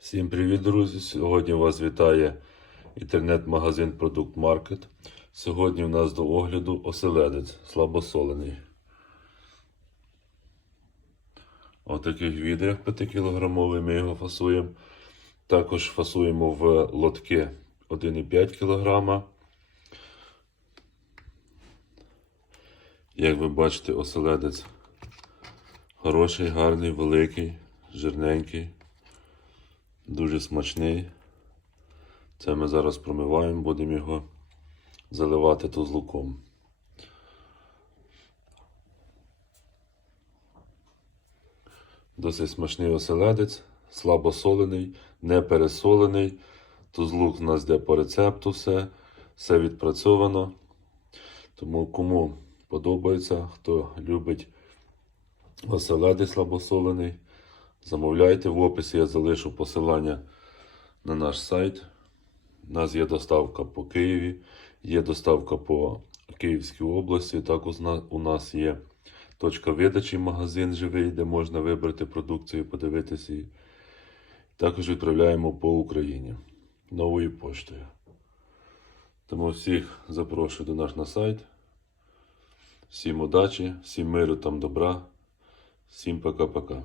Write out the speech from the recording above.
Всім привіт, друзі! Сьогодні вас вітає інтернет-магазин Продукт Маркет. Сьогодні у нас до огляду оселедець слабосолений. У таких відрах 5-кілограмовий ми його фасуємо. Також фасуємо в лотки 1,5 кг. Як ви бачите, оселедець хороший, гарний, великий, жирненький. Дуже смачний. Це ми зараз промиваємо, будемо його заливати тузлуком. Досить смачний оселедець, слабосолений, не пересолений. Тузлук у нас йде по рецепту все, все відпрацьовано. Тому кому подобається, хто любить оселедець слабосолений, Замовляйте в описі, я залишу посилання на наш сайт. У нас є доставка по Києві, є доставка по Київській області. Також у нас є точка видачі, магазин живий, де можна вибрати продукцію, подивитися її. Також відправляємо по Україні новою поштою. Тому всіх запрошую до нас на сайт. Всім удачі, всім миру там добра. Всім пока-пока.